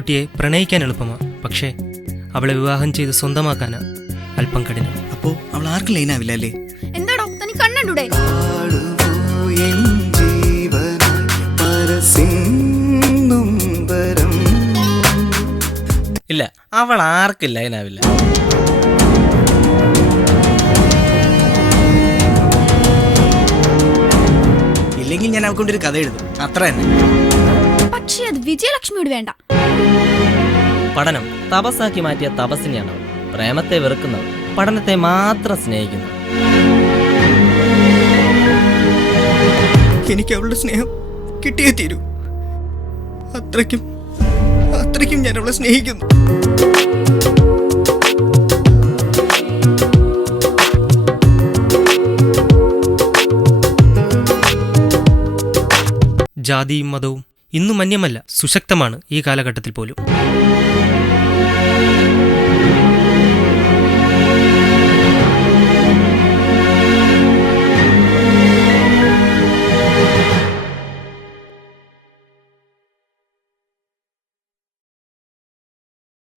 പെൺകുട്ടിയെ പ്രണയിക്കാൻ എളുപ്പമാണ്, പക്ഷേ അവളെ വിവാഹം ചെയ്ത് സ്വന്തമാക്കാനാ അല്പം കഠിനം. അപ്പോ അവൾ ആർക്കും ലൈനാവില്ല അല്ലേ? എന്താടോ തനിക്ക് കണ്ണണ്ടൂടെ? ഇല്ല, അവൾ ആർക്കും ലൈനാവില്ല. ഇല്ലെങ്കിൽ ഞാൻ അവൾക്കൊണ്ടൊരു കഥ എഴുതും, അത്ര തന്നെ. പക്ഷേ അത് വിജയലക്ഷ്മിയോട് വേണ്ട. പഠനം തപസ്സാക്കി മാറ്റിയ തപസ്സിനെയാണ് അവൾ. പ്രേമത്തെ വെറുക്കുന്നവൾ പഠനത്തെ മാത്രം സ്നേഹിക്കുന്നു. എനിക്ക് അവളുടെ സ്നേഹം കിട്ടിയേ തീരൂ. അത്രയ്ക്കും ഞാൻ അവളെ സ്നേഹിക്കുന്നു. ജാതിയും മതവും ഇന്നും മന്യമല്ല, സുശക്തമാണ് ഈ കാലഘട്ടത്തിൽ പോലും.